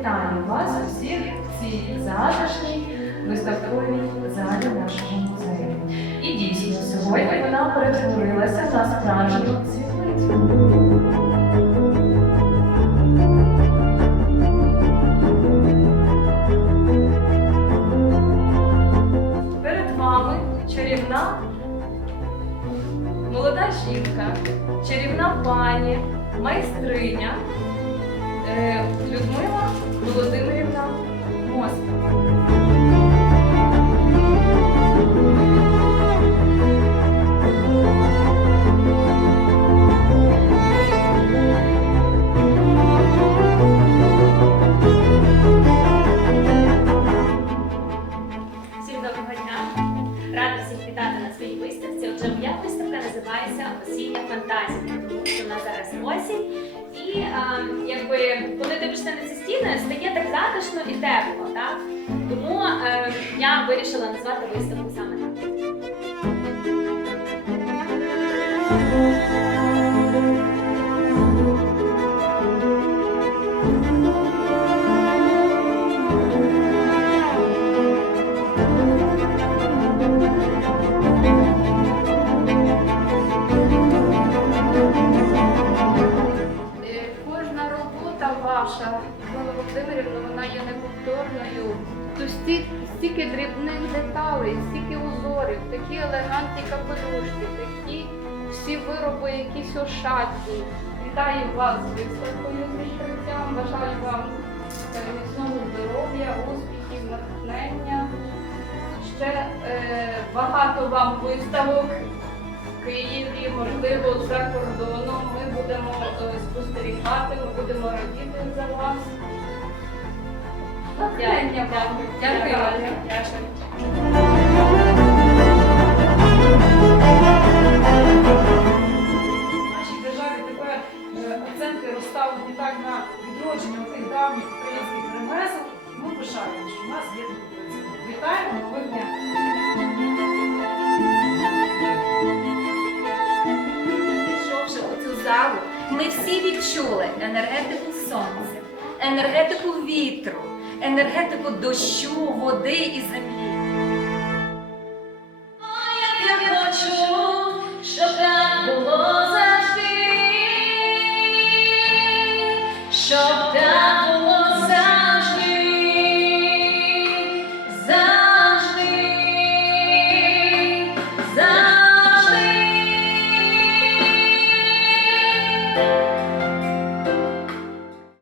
вітаю вас усіх в цій затишній виставковій залі нашого музею. І дійсно, сьогодні вона перетворилася на справжню світлицю. Молода жінка, чарівна пані, майстриня е, Людмила Володимирівна називається Осіння фантазія, тому що вона зараз осінь. І а, якби коли дивишся на ці стіни, стає так затишно і тепло. Так? Тому е, я вирішила назвати виставку саме так. Микола Володимирівна, вона є неповторною. Тут стільки дрібних деталей, стільки узорів, такі елегантні капелюшки, такі всі вироби якісь ошатні. Вітаю вас з виставкою з відкриттям. Бажаю вам міцного здоров'я, успіхів, натхнення. Ще е, багато вам виставок в Києві, можливо, за кордоном. Ми будемо е, спостерігати, ми будемо радіти за вас. Дякую. Дякую. Ми всі відчули енергетику сонця, енергетику вітру, енергетику дощу, води і землі. Ой,